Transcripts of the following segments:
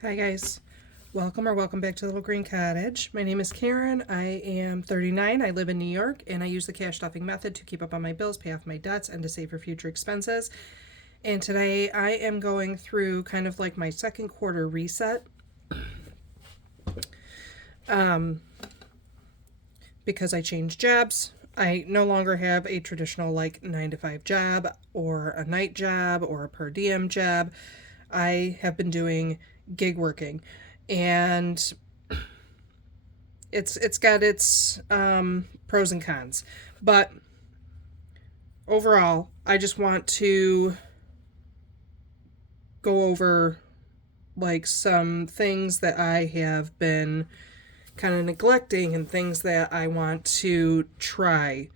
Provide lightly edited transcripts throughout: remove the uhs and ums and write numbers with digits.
Hi guys, welcome back to Little Green Cottage. My name is Karen. I am 39. I live in New York and I use the cash stuffing method to keep up on my bills, pay off my debts, and to save for future expenses. And today I am going through kind of like my second quarter reset because I changed jobs. I no longer have a traditional like 9 to 5 job or a night job or a per diem job. I have been doing gig working, and it's got its pros and cons. But overall, I just want to go over like some things that I have been kind of neglecting and things that I want to try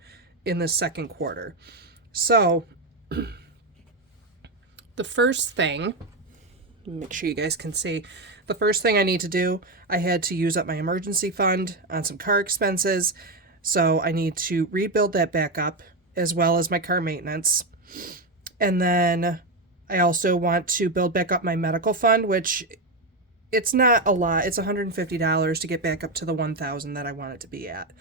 in the second quarter. So, the first thing, make sure you guys can see, the first thing I need to do, I had to use up my emergency fund on some car expenses. So I need to rebuild that back up as well as my car maintenance. And then I also want to build back up my medical fund, which it's not a lot. It's $150 to get back up to the 1,000 that I want it to be at.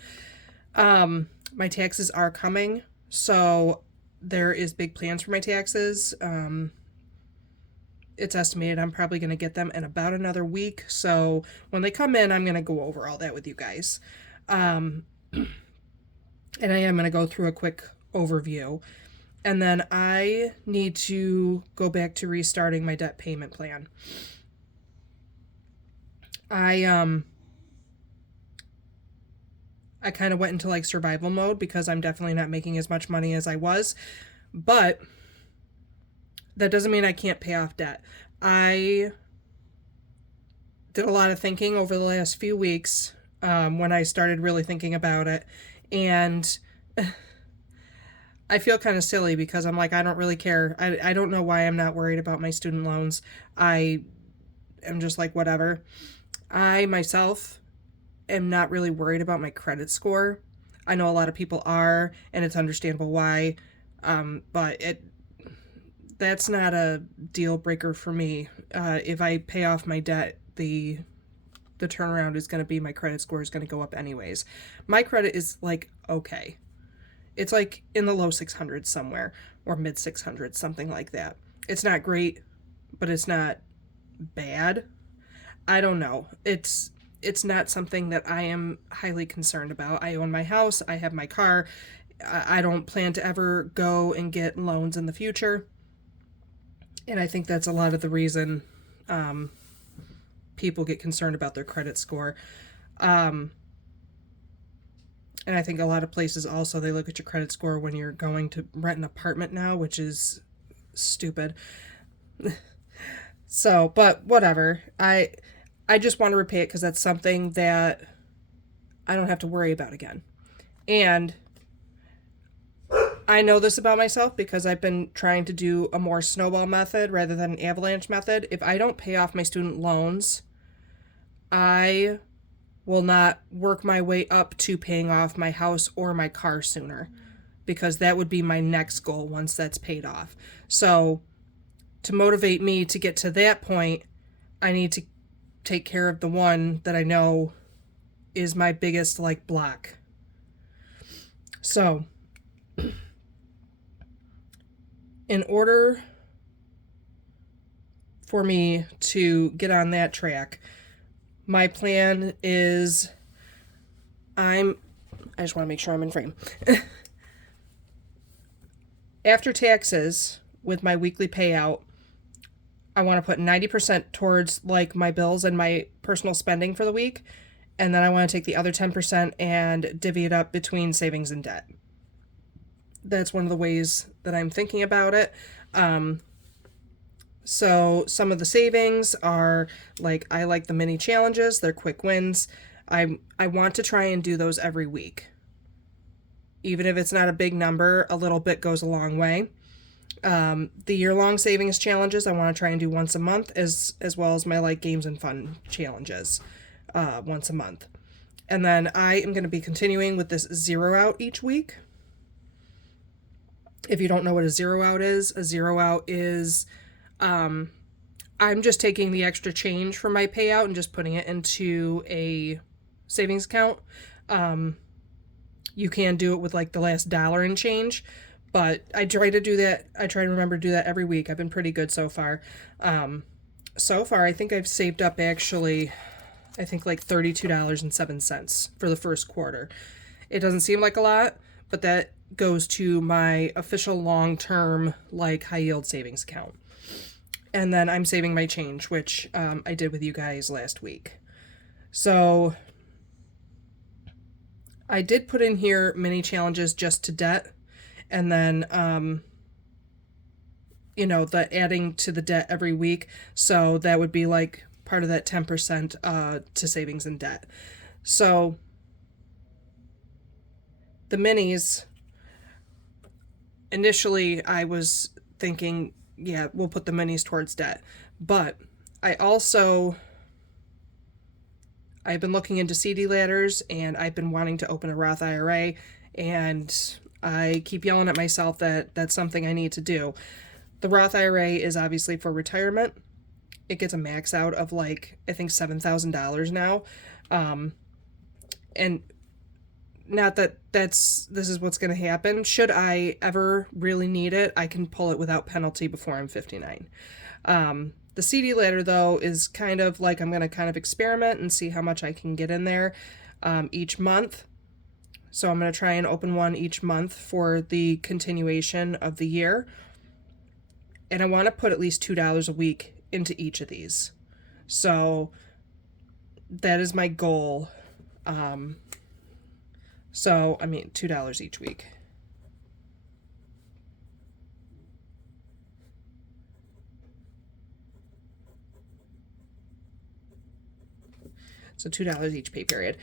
My taxes are coming, so there is big plans for my taxes. It's estimated I'm probably going to get them in about another week. So when they come in, I'm going to go over all that with you guys. And I am going to go through a quick overview. And then I need to go back to restarting my debt payment plan. I kind of went into like survival mode because I'm definitely not making as much money as I was. But that doesn't mean I can't pay off debt. I did a lot of thinking over the last few weeks when I started really thinking about it. And I feel kind of silly because I'm like, I don't really care. I don't know why I'm not worried about my student loans. I am just like, whatever. I myself am not really worried about my credit score. I know a lot of people are, and it's understandable why. But that's not a deal breaker for me. If I pay off my debt, the turnaround is going to be my credit score is going to go up anyways. My credit is like okay. It's like in the low 600s somewhere or mid 600s, something like that. It's not great, but it's not bad. I don't know. It's not something that I am highly concerned about. I own my house, I have my car. I don't plan to ever go and get loans in the future. And I think that's a lot of the reason people get concerned about their credit score. And I think a lot of places also, they look at your credit score when you're going to rent an apartment now, which is stupid. So, but whatever. I just want to repay it because that's something that I don't have to worry about again. And I know this about myself because I've been trying to do a more snowball method rather than an avalanche method. If I don't pay off my student loans, I will not work my way up to paying off my house or my car sooner, because that would be my next goal once that's paid off. So to motivate me to get to that point, I need to take care of the one that I know is my biggest like block. So in order for me to get on that track, my plan is I just want to make sure I'm in frame. After taxes, with my weekly payout, I want to put 90% towards like my bills and my personal spending for the week. And then I want to take the other 10% and divvy it up between savings and debt. That's one of the ways that I'm thinking about it. So some of the savings are like, I like the mini challenges. They're quick wins. I want to try and do those every week. Even if it's not a big number, a little bit goes a long way. The year-long savings challenges I want to try and do once a month, as well as my like games and fun challenges once a month. And then I am going to be continuing with this zero out each week. If you don't know what a zero out is I'm just taking the extra change from my payout and just putting it into a savings account. You can do it with like the last dollar and change, but I try to do that. I try to remember to do that every week. I've been pretty good so far. So far, I think I've saved up actually, I think like $32.07 for the first quarter. It doesn't seem like a lot, but that goes to my official long-term like high yield savings account. And then I'm saving my change, which I did with you guys last week. So I did put in here mini challenges just to debt, and then the adding to the debt every week. So that would be like part of that 10% to savings and debt. So the minis, initially I was thinking, yeah, we'll put the minis towards debt. But I've been looking into CD ladders, and I've been wanting to open a Roth IRA, and I keep yelling at myself that that's something I need to do. The Roth IRA is obviously for retirement. It gets a max out of like, I think $7,000 now. And not that this is what's going to happen. Should I ever really need it, I can pull it without penalty before I'm 59. The CD ladder, though, is kind of like I'm going to kind of experiment and see how much I can get in there each month. So I'm going to try and open one each month for the continuation of the year. And I want to put at least $2 a week into each of these. So that is my goal. $2 each week. So $2 each pay period.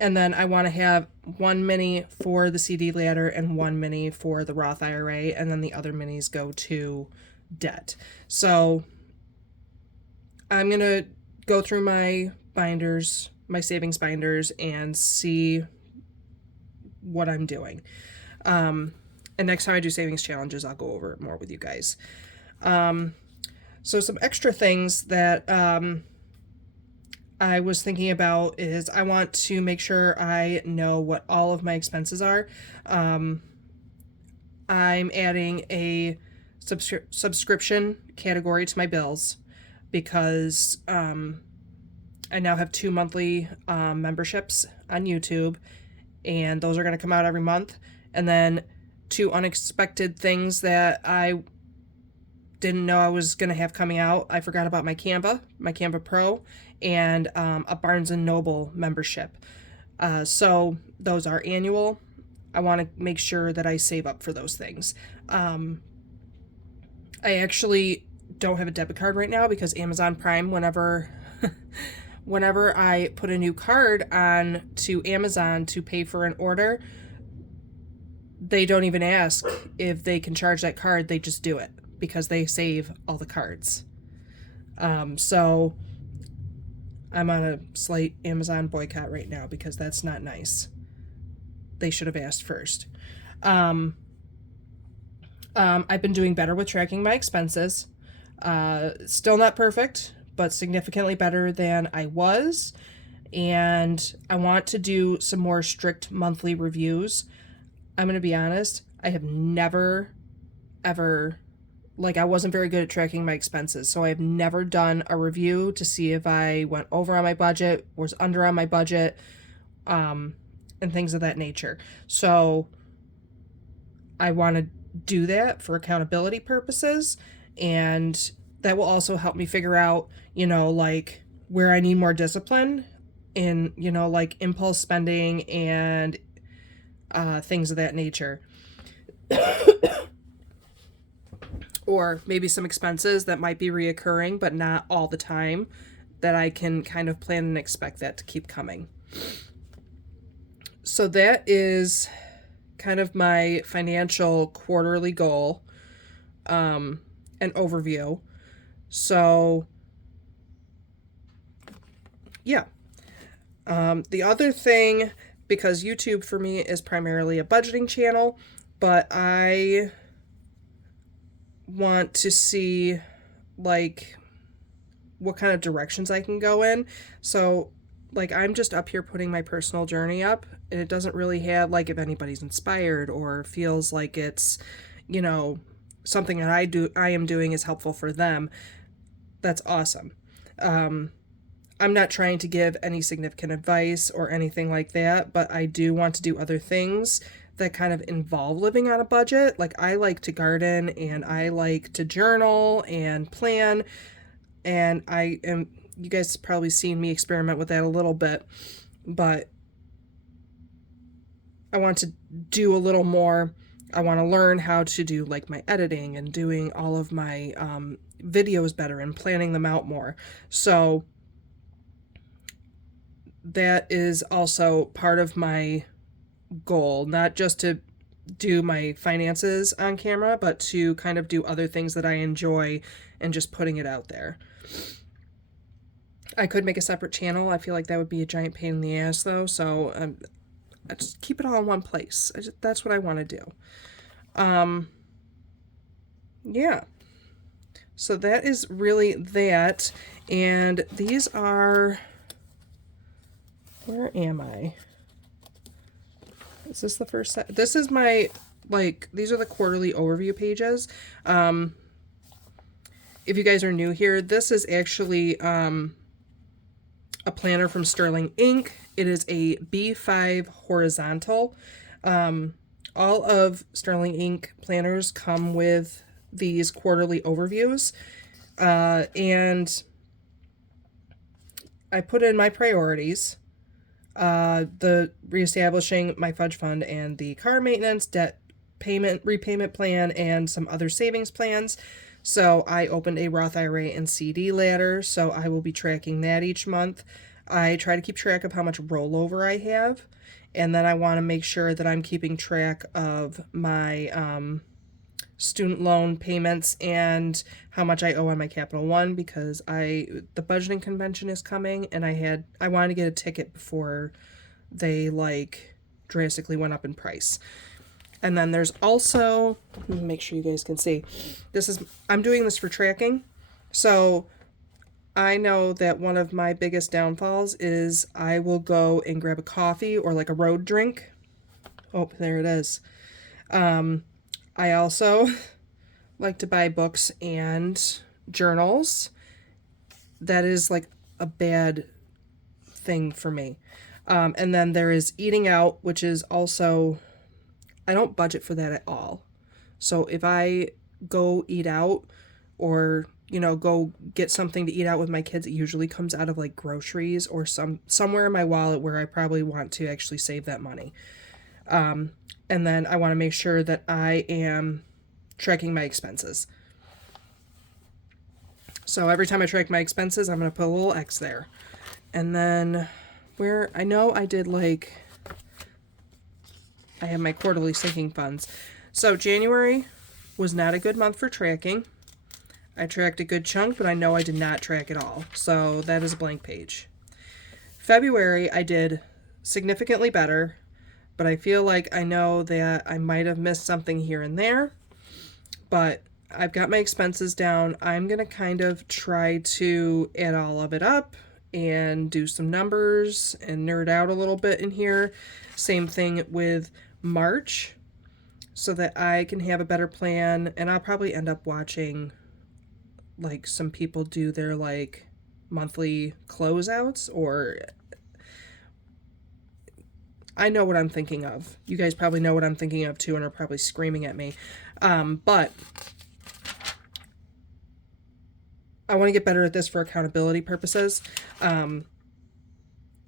And then I want to have one mini for the CD ladder and one mini for the Roth IRA, and then the other minis go to debt. So I'm going to go through my binders, my savings binders, and see what I'm doing. And next time I do savings challenges, I'll go over it more with you guys. So some extra things that I was thinking about is I want to make sure I know what all of my expenses are. I'm adding a subscription category to my bills because I now have 2 monthly memberships on YouTube, and those are going to come out every month. And then 2 unexpected things that I didn't know I was going to have coming out. I forgot about my Canva Pro, and a Barnes & Noble membership. So those are annual. I want to make sure that I save up for those things. I actually don't have a debit card right now because Amazon Prime, whenever I put a new card on to Amazon to pay for an order, they don't even ask if they can charge that card. They just do it because they save all the cards. So I'm on a slight Amazon boycott right now because that's not nice. They should have asked first. I've been doing better with tracking my expenses. Still not perfect, but significantly better than I was. And I want to do some more strict monthly reviews. I'm going to be honest, I have never, ever, I wasn't very good at tracking my expenses. So I've never done a review to see if I went over on my budget, was under on my budget, and things of that nature. So I want to do that for accountability purposes, and that will also help me figure out, where I need more discipline in, impulse spending and things of that nature. Or maybe some expenses that might be reoccurring, but not all the time, that I can kind of plan and expect that to keep coming. So that is kind of my financial quarterly goal, and overview. So, yeah. The other thing, because YouTube for me is primarily a budgeting channel, but I want to see like what kind of directions I can go in. So like I'm just up here putting my personal journey up, and it doesn't really have like if anybody's inspired or feels like it's, you know, something that I am doing is helpful for them. That's awesome. I'm not trying to give any significant advice or anything like that, but I do want to do other things that kind of involve living on a budget. Like I like to garden and I like to journal and plan, and you guys probably seen me experiment with that a little bit, but I want to do a little more. I want to learn how to do like my editing and doing all of my videos better and planning them out more. So that is also part of my goal, not just to do my finances on camera, but to kind of do other things that I enjoy and just putting it out there. I could make a separate channel. I feel like that would be a giant pain in the ass though, so I just keep it all in one place. That's what I want to do. Yeah. So that is really that. And these are, where am I? Is this the first set? This is my, like, these are the quarterly overview pages. If you guys are new here, this is actually a planner from Sterling Ink. It is a B5 horizontal. All of Sterling Ink planners come with these quarterly overviews. And I put in my priorities. The reestablishing my fudge fund and the car maintenance, debt payment, repayment plan, and some other savings plans. So I opened a Roth IRA and CD ladder, so I will be tracking that each month. I try to keep track of how much rollover I have, and then I want to make sure that I'm keeping track of my student loan payments and how much I owe on my Capital One, because the budgeting convention is coming, and I wanted to get a ticket before they like drastically went up in price. And then there's also, make sure you guys can see, I'm doing this for tracking. So I know that one of my biggest downfalls is I will go and grab a coffee or like a road drink. Oh, there it is. I also like to buy books and journals. That is like a bad thing for me. And then there is eating out, which is also, I don't budget for that at all. So if I go eat out or, you know, go get something to eat out with my kids, it usually comes out of like groceries or somewhere in my wallet where I probably want to actually save that money. And then I want to make sure that I am tracking my expenses. So every time I track my expenses, I'm going to put a little X there. And then where I know I did like, I have my quarterly sinking funds. So January was not a good month for tracking. I tracked a good chunk, but I know I did not track it all. So that is a blank page. February, I did significantly better, but I feel like I know that I might have missed something here and there. But I've got my expenses down. I'm going to kind of try to add all of it up and do some numbers and nerd out a little bit in here. Same thing with March, so that I can have a better plan. And I'll probably end up watching like some people do their like monthly closeouts, or I know what I'm thinking of. You guys probably know what I'm thinking of too and are probably screaming at me. But I want to get better at this for accountability purposes, and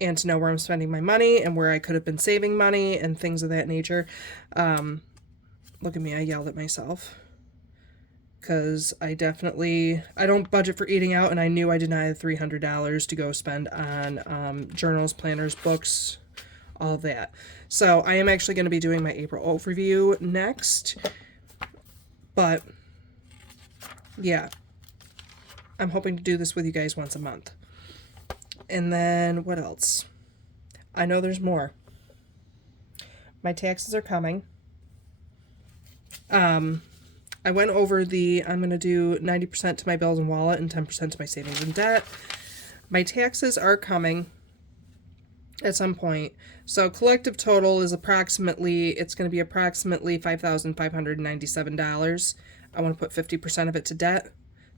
to know where I'm spending my money and where I could have been saving money and things of that nature. Look at me, I yelled at myself. Because I don't budget for eating out, and I knew I did not have $300 to go spend on journals, planners, books, all of that. So I am actually going to be doing my April overview next. But yeah, I'm hoping to do this with you guys once a month. And then what else? I know there's more. My taxes are coming. I went over I'm going to do 90% to my bills and wallet and 10% to my savings and debt. My taxes are coming at some point. So collective total is it's going to be approximately $5,597. I want to put 50% of it to debt,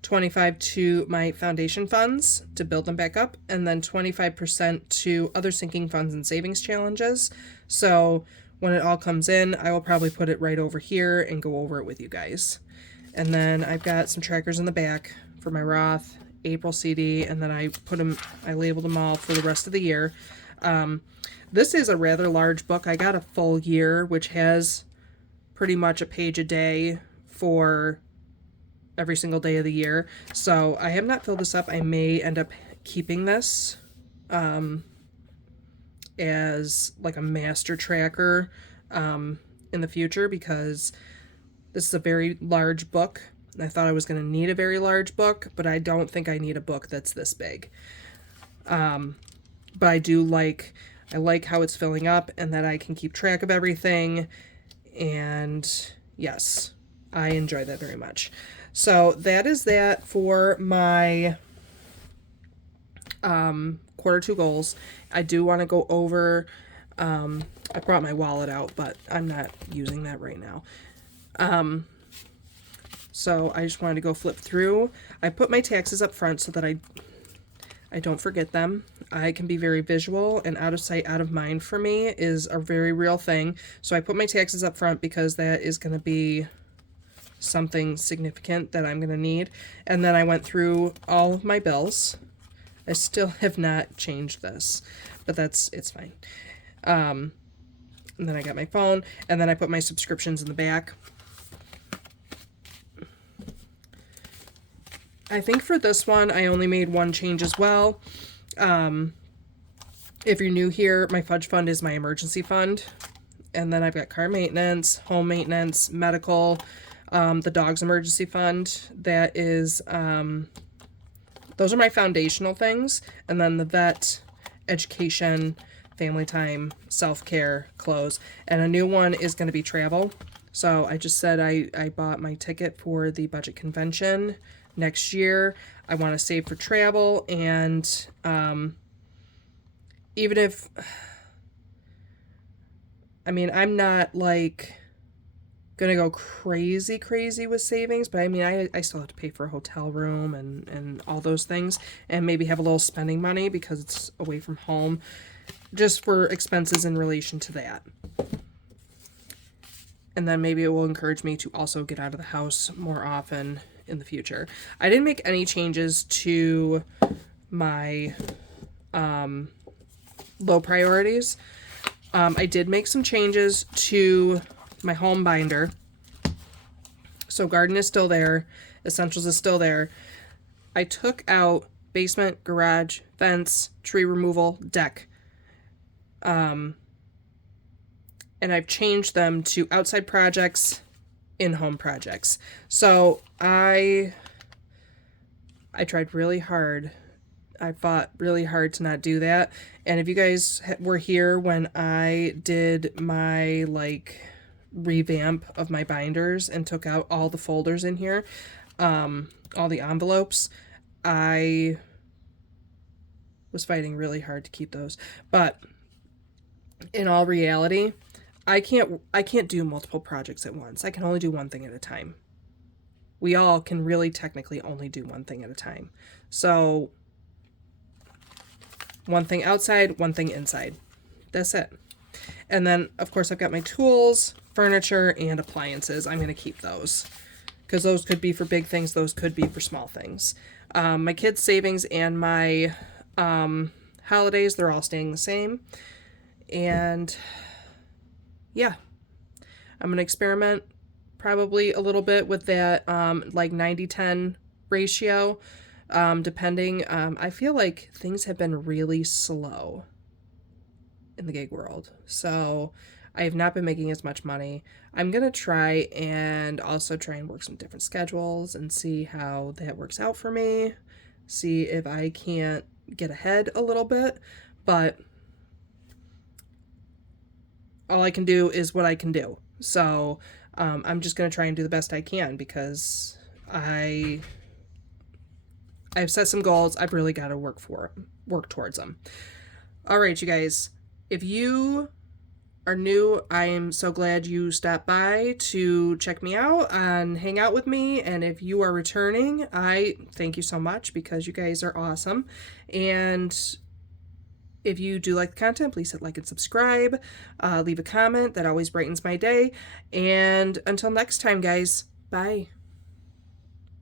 25 to my foundation funds to build them back up, and then 25% to other sinking funds and savings challenges. So when it all comes in, I will probably put it right over here and go over it with you guys. And then I've got some trackers in the back for my Roth, April CD, and then I labeled them all for the rest of the year. This is a rather large book. I got a full year, which has pretty much a page a day for every single day of the year. So I have not filled this up. I may end up keeping this as like a master tracker in the future, because this is a very large book. I thought I was going to need a very large book, but I don't think I need a book that's this big. But I like how it's filling up and that I can keep track of everything. And yes, I enjoy that very much. So that is that for my quarter two goals. I do want to go over, I brought my wallet out, but I'm not using that right now. So I just wanted to go flip through. I put my taxes up front so that I don't forget them. I can be very visual, and out of sight, out of mind for me is a very real thing. So I put my taxes up front because that is going to be something significant that I'm going to need. And then I went through all of my bills. I still have not changed this, but it's fine. And then I got my phone, and then I put my subscriptions in the back. I think for this one, I only made one change as well. If you're new here, my fudge fund is my emergency fund. And then I've got car maintenance, home maintenance, medical, the dog's emergency fund. That is, those are my foundational things. And then the vet, education, family time, self-care, clothes. And a new one is going to be travel. So I just said I bought my ticket for the budget convention next year. I want to save for travel, and even if, I mean, I'm not like gonna go crazy with savings, but I mean, I still have to pay for a hotel room and all those things, and maybe have a little spending money because it's away from home, just for expenses in relation to that. And then maybe it will encourage me to also get out of the house more often in the future. I didn't make any changes to my low priorities. I did make some changes to my home binder. So garden is still there. Essentials is still there. I took out basement, garage, fence, tree removal, deck. And I've changed them to outside projects, in-home projects. So I tried really hard. I fought really hard to not do that. And if you guys were here when I did my revamp of my binders and took out all the folders in here, all the envelopes, I was fighting really hard to keep those. But in all reality, I can't do multiple projects at once. I can only do one thing at a time. We all can really technically only do one thing at a time. So one thing outside, one thing inside. That's it. And then, of course, I've got my tools, furniture, and appliances. I'm going to keep those because those could be for big things. Those could be for small things. My kids' savings and my holidays, they're all staying the same. And yeah, I'm going to experiment probably a little bit with that 90-10 ratio, depending. I feel like things have been really slow in the gig world, so I have not been making as much money. I'm going to try and work some different schedules and see how that works out for me, see if I can't get ahead a little bit, but all I can do is what I can do. So I'm just going to try and do the best I can because I've set some goals. I've really got to work towards them. All right, you guys. If you are new, I am so glad you stopped by to check me out and hang out with me. And if you are returning, I thank you so much because you guys are awesome. And if you do like the content, please hit like and subscribe. Leave a comment. That always brightens my day. And until next time, guys, bye.